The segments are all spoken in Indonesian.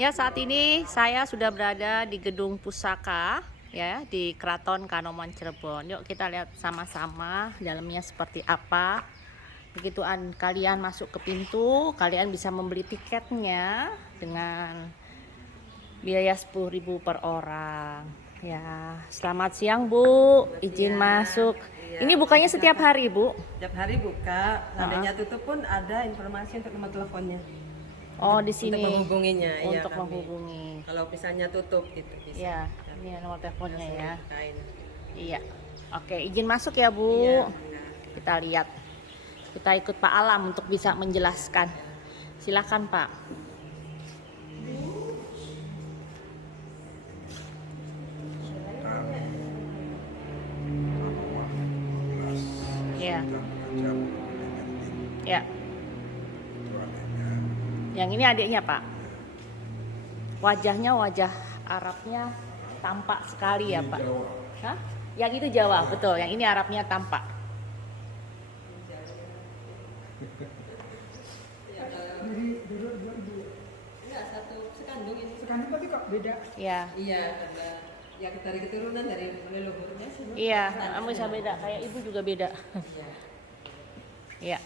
Ya, saat ini saya sudah berada di gedung pusaka ya di Keraton Kanoman Cirebon. Yuk kita lihat sama-sama dalamnya seperti apa. Begitu kalian masuk ke pintu, kalian bisa membeli tiketnya dengan biaya 10.000 per orang. Ya, selamat siang Bu, izin masuk. Ini bukanya setiap hari Bu? Setiap hari buka, seandainya tutup pun ada informasi untuk nomor teleponnya. Oh, di sini Untuk menghubunginya, iya untuk kami. menghubungi. Kalau misalnya tutup gitu bisa. Ya, ini nomor teleponnya Langsung ya. dibukain. Iya. Oke, izin masuk ya Bu. Iya. Kita lihat. Kita ikut Pak Alam untuk bisa menjelaskan. Silakan Pak. Ya. Ya. Yang ini adiknya Pak. Wajahnya wajah Arabnya tampak sekali ya Pak. Hah? Yang itu Jawa, betul. Yang ini Arabnya tampak. Enggak, satu sekandung ini. Sekandung tapi kok beda. Ya. Iya, ada yang dari keturunan dari leluhurnya semua. Iya, kamu bisa beda. Kayak ibu juga beda. Iya. Iya.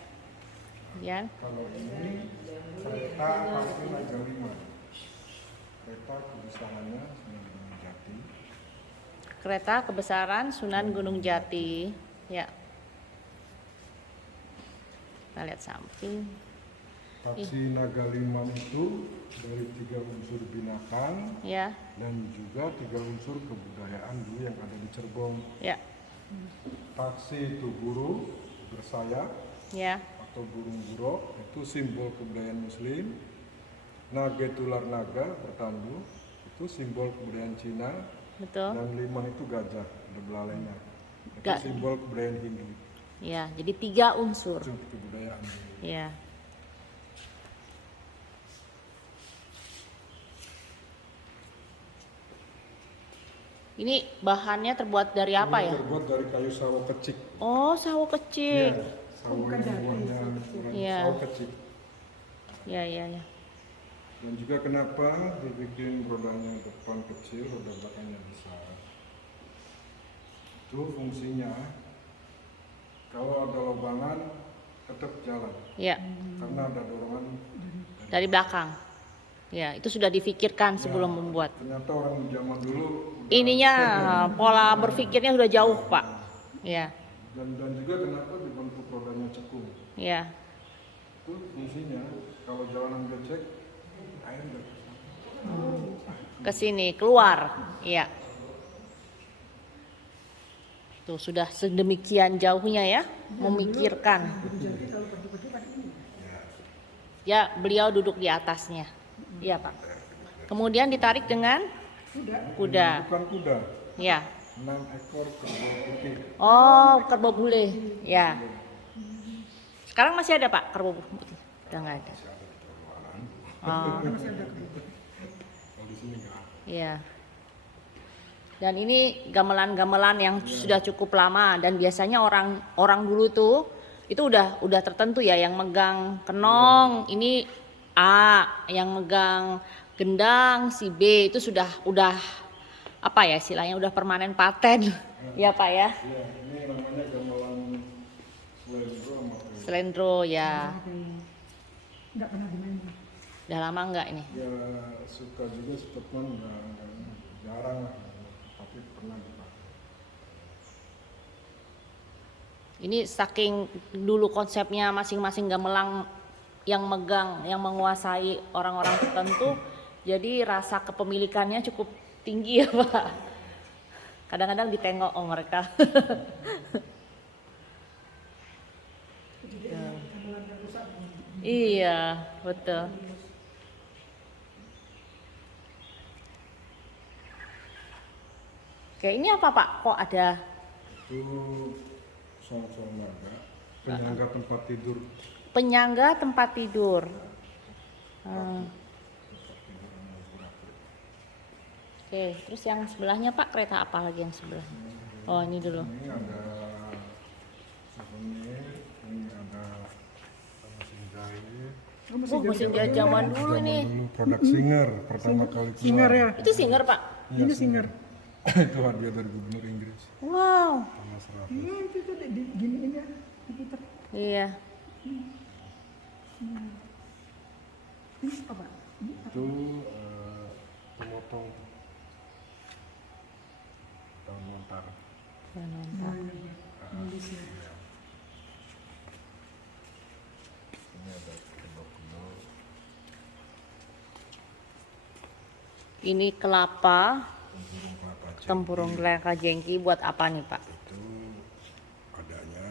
Yan. Kalau ini kereta pasti Raja 5. Kereta kebesarannya Sunan Gunung Jati. Kereta kebesaran Sunan Gunung Jati. Ya. Kita lihat samping. Taksi Naga Limang itu dari 3 unsur binatang Ya. dan juga 3 unsur kebudayaan dulu yang ada di Cirebon. Ya. Taksi itu burung bersayap Ya. atau burung buruk, itu simbol kebudayaan Muslim. Naga itu ular naga bertandu, itu simbol kebudayaan Cina. Betul. Dan limang itu gajah, ada belalainya. Itu Ga- simbol kebudayaan Hindu. Ya, jadi 3 unsur. Itu kebudayaan. Ya. Ini bahannya terbuat dari apa Ini ya? terbuat dari kayu sawo kecik. Oh, sawo kecil. Iya, sawo yang buahnya Iya. sawo kecik. Ya, ya, ya. Dan juga kenapa dibikin rodanya depan kecil, roda belakangnya besar. Itu fungsinya kalau ada lubangan tetap jalan Ya, karena ada dorongan dari belakang. Ya, itu sudah difikirkan sebelum membuat. Ternyata orang zaman dulu udah- Ininya pola berpikirnya sudah jauh, Pak. Ya, dan juga kenapa dibentuk rodanya cekung. ya. Itu fungsinya kalau jalanan becek air nggak Ke sini keluar. Ya. Tuh sudah sedemikian jauhnya ya memikirkan. Jadi kalau pergi-pergi pakai ini. Ya, beliau duduk di atasnya. Iya, Pak. Kemudian ditarik dengan kuda. bukan kuda, Ya. 6 ekor kerbau putih. Oh, kerbau bule. Ya. Sekarang masih ada, Pak, kerbau putih? Udah nggak ada. Oh, Masih ada kedua. Kalau di sini nggak ada. iya. Dan ini gamelan-gamelan yang sudah cukup lama dan biasanya orang dulu tuh itu udah tertentu ya yang megang kenong ini A, yang megang gendang si B itu udah apa ya istilahnya udah permanen paten ya Pak ya. Iya, ini namanya gamelan Slendro sama Kreo. Slendro ya. Nggak pernah dimainin. Udah lama enggak ini? Ya suka juga sepertinya nggak jarang lah, tapi pernah dipakai. Ini saking dulu konsepnya masing-masing gamelan yang megang, yang menguasai orang-orang tertentu, jadi rasa kepemilikannya cukup tinggi ya Pak. Kadang-kadang ditengok mereka. Iya, betul. Oke, ini apa Pak? Kok ada Itu soal-soal naga, penyangga tempat tidur. penyangga tempat tidur? Oke, terus yang sebelahnya Pak, kereta apa lagi yang sebelah? Oh, ini dulu. Ini ada souvenir, ini ada mesin jahit, Oh, mesin mesin jahit zaman dulu nih. Dulu produk Singer pertama kali keluar. Singer ya. Itu Singer, Pak? Iya, Ini Singer. Itu hadiah dari gubernur Inggris. Wow. Sama 100. Itu tuh gini ini ya. Diputar. Iya. Ini apa? Itu pemotong daun lontar. Ya, mantap. Ini ada kedok-kedok. Ini kelapa, Tempurung kelapa jengki. tempurung kelapa jengki buat apa nih, Pak? Itu adanya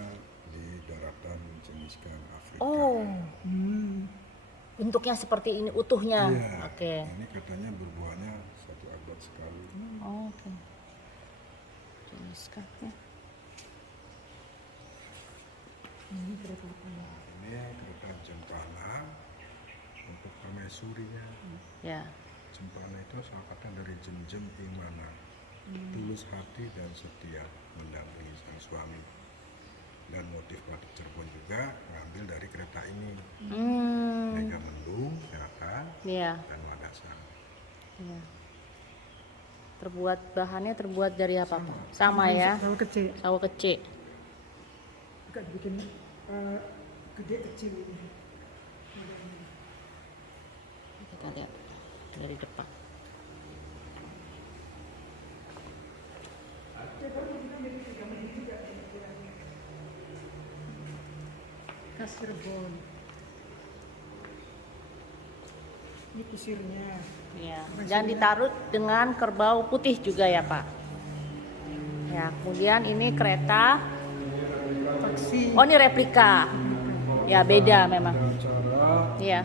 di daratan jenis ikan Afrika. Oh. Bentuknya seperti ini utuhnya. Iya. Oke. Ini katanya berbuahnya 1 abad sekali. Oke. Jenis kaknya. Ini kereta jempana untuk permaisurinya. Ya. Jempana itu asalnya dari jem-jem imana, tulus hati dan setia mendampingi sang suami. Dan motif batik Cirebon juga ngambil dari kereta ini. Mega Mendung, Seratan, Iya. dan Wadasan. Iya. Bahannya terbuat dari apa, Pak? Sama ya. Kalau kecil. Sawo kecil. Juga dibikin gede kecil ini. Kita lihat dari depan. Khas Cirebon. Ini kusirnya. Ya. Dan ditaruh dengan kerbau putih juga ya, Pak. Ya, kemudian ini kereta. Taksi. Oh, ini replika. Ya, beda memang. Ada cara Iya.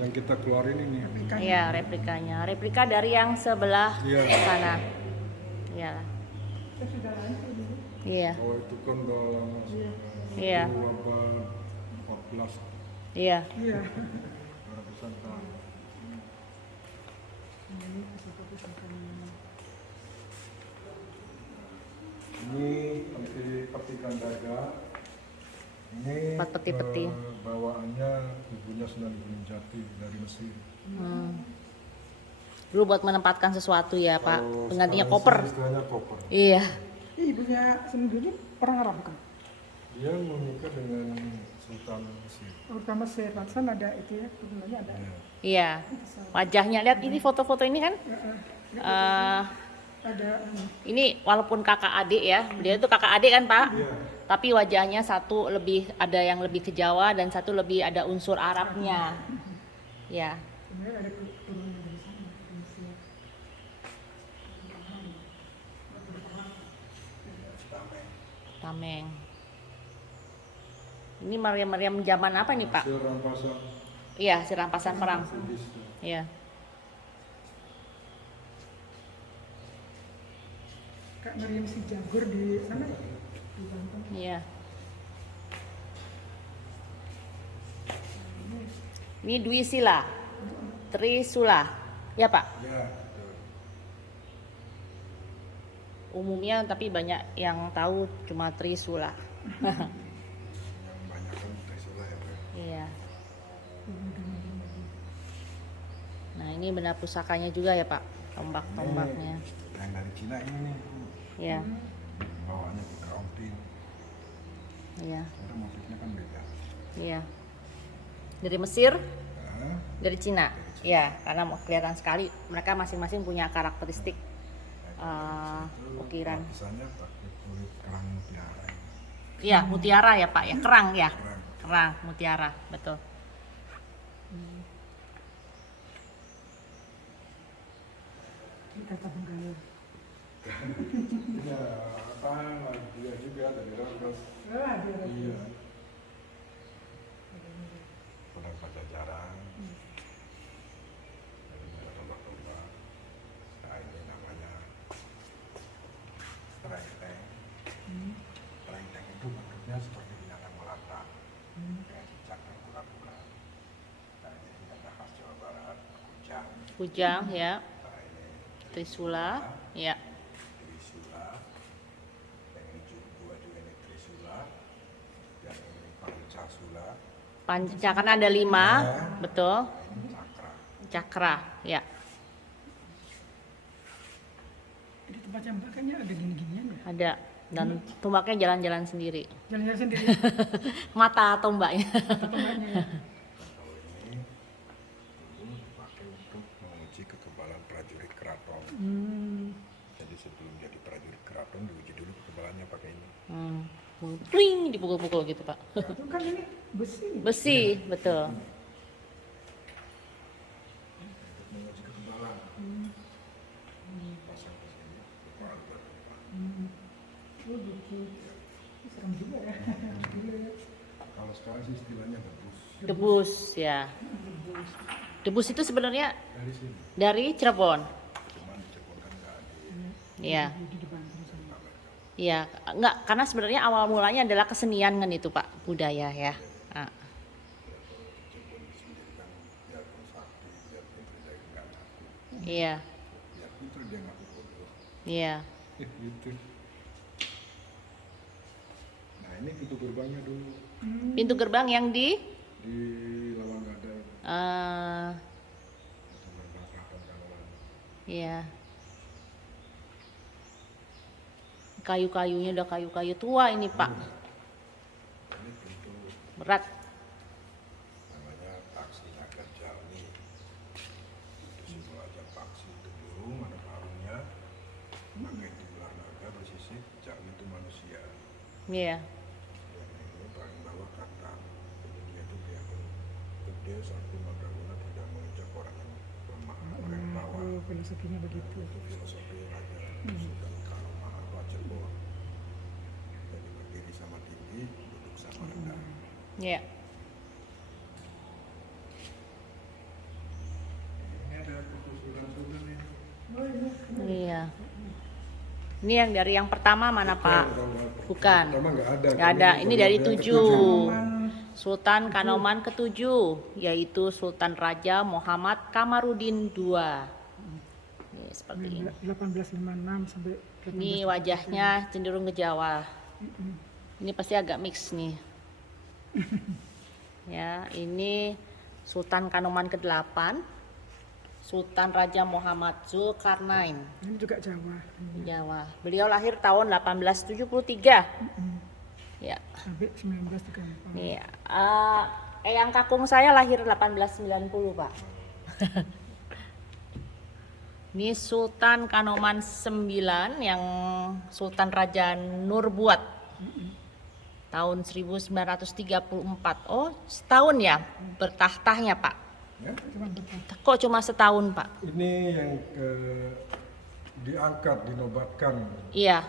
yang kita keluarin ini. Iya, replikanya. Replika dari yang sebelah Iya. sana. Iya. Iya. Oh itu kan udah lama sudah. Iya. Itu abad 14 Iya. Iya. ratusan tahun. Ini peti Kandaga. Ini Empat peti-peti. bawaannya ibunya Sunan Gunung Jati dari Mesir. Dulu buat menempatkan sesuatu ya, Pak. Kalau Penggantinya sekarang koper. sih istilahnya koper. Iya. Ini ibunya sendiri orang Arab kan? Dia menikah dengan Sultan Mesir. Terutama Mesir, Pantesan ada itu ya, turunannya ada. Ya. Iya. Wajahnya lihat ini foto-foto ini kan. Ada Ini walaupun kakak adik ya, beliau itu kakak adik kan, Pak. Iya. Tapi wajahnya satu lebih ada yang lebih ke Jawa dan satu lebih ada unsur Arabnya. Ya. sebenarnya ada turunan dari sana. dari Mesir. Tameng. Ini meriam-meriam zaman apa nih, Pak? Hasil rampasan Iya, si rampasan perang. Bugis. Iya. Kak Meriam si Jagur di sana di Banten. Iya. Ini Dwi Sila. Trisula. Ya, Pak. Ya, betul. Umumnya tapi banyak yang tahu cuma Trisula. Yang banyak kan Trisula ya, Pak. Iya. Nah, ini benda pusakanya juga ya, Pak. Tombak-tombaknya. Yang dari Cina ini nih. Iya. Bawaannya ke Kauntin. Iya. Karena motifnya kan beda. Iya. Dari Mesir, Nah, dari Cina. Ya, karena kelihatan sekali mereka masing-masing punya karakteristik ukiran. lapisannya pakai kulit kerang mutiara. Iya, mutiara ya, Pak ya. Kerang ya. Kerang. Kerang mutiara, betul. Di kata Benggala. Ya, apa dia juga dari Rangkas. Ah, dia ada. Iya. Pedang Pajajaran. Dari banyak tombak-tombak. Nah, ini namanya Renteng. Renteng itu bentuknya seperti binatang melata. Kayak cicak dan kura-kura. Nah, ini binatang khas Jawa Barat, kujang. Kujang ya. Nah, ini Trisula, ya. Trisula. Yang ini dua juga ini Trisula. Yang ini Pancasula. Panca kan ada 5, betul. Cakra. Cakra, ya. Di tempatnya Mbak kayaknya ada gini-ginian ya. Ada. Dan tombaknya jalan-jalan sendiri. Jalan-jalan sendiri. Mata tombaknya. Atau tombaknya ya. Kalau ini dulu dipakai untuk menguji kekebalan prajurit keraton. Jadi sebelum jadi prajurit keraton diuji dulu kekebalannya pakai ini. Ring, dipukul-pukul gitu, Pak. Itu kan ini besi. Besi, betul. Untuk menguji kekebalan. Pasang ke sini, kepala buat apa? Oh gitu. Serem juga ya. Kalau sekarang sih istilahnya debus. Debus, ya. Debus itu sebenarnya Dari sini, dari Cirebon. cuman di Cirebon kan nggak ada. Iya. Di Bandung sama. Iya, enggak, karena sebenarnya awal mulanya adalah kesenian kan itu, Pak, budaya ya. Ah, Cirebon itu sendiri kan biarpun sakti, biarpun tidak ngaku, iya, biar pinter dia ngaku bodoh. iya. Gitu. Nah ini pintu gerbangnya dulu Pintu gerbang yang di di Lawang Gada itu. eh, Pintu gerbang keraton Kanoman. iya. Kayu-kayunya udah kayu-kayu tua ini, Pak. Ini pintu Berat. namanya Paksi Naga Jalmi. Itu simbol aja paksi itu burung, ada parungnya, pakai tular naga bersisik, Jalmi itu manusia. Iya. Yang ini paling bawah kata, jadi dia itu kelihatan gede satu Magaguna tidak menginjak orang yang lemah, orang yang bawah. Oh, filosofinya begitu. Itu filosofi Raja Sultan Kanoman Cirebon. Jadi berdiri sama tinggi, duduk sama rendah. Iya. Ini ada foto Sultan ini. Iya. Ini yang dari yang pertama mana, Pak? Bukan. Pertama nggak ada. Nggak ada. Ini dari yang 7. Kanoman. Sultan Kanoman ke-7, yaitu Sultan Raja Muhammad Kamarudin II. Ini seperti ini. 1856 sampai 18. Ini wajahnya cenderung ke Jawa. Ini pasti agak mix nih. Ya, ini Sultan Kanoman ke-8, Sultan Raja Muhammad Zulkarnain, Ini juga Jawa. Jawa. Beliau lahir tahun 1873. Ya. Sampai 1934. Nih, Eyang kakung saya lahir 1890, Pak. Ini Sultan Kanoman 9 yang Sultan Raja Nurbuat tahun 1934. Oh, setahun ya bertahtahnya, Pak. Ya, Cuma berapa? Kok cuma setahun, Pak? ini yang diangkat, dinobatkan. Iya.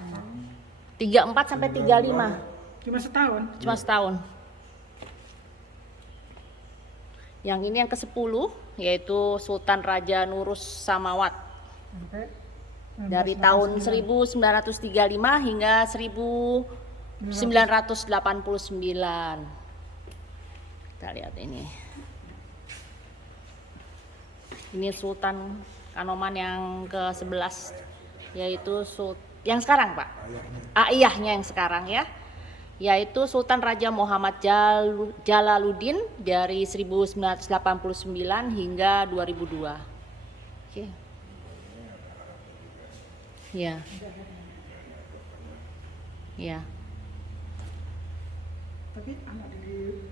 34 sampai 35. Cuma setahun. Cuma setahun. Yang ini yang ke-10 yaitu Sultan Raja Nurus Samawat Sampai dari tahun 1935 hingga 1989. Kita lihat ini. Ini Sultan Kanoman yang ke-11 yaitu yang sekarang, Pak. Ayahnya yang sekarang ya. Yaitu Sultan Raja Muhammad Jalaluddin dari 1989 hingga 2002. Oke. Ya. Ya. tapi anak dari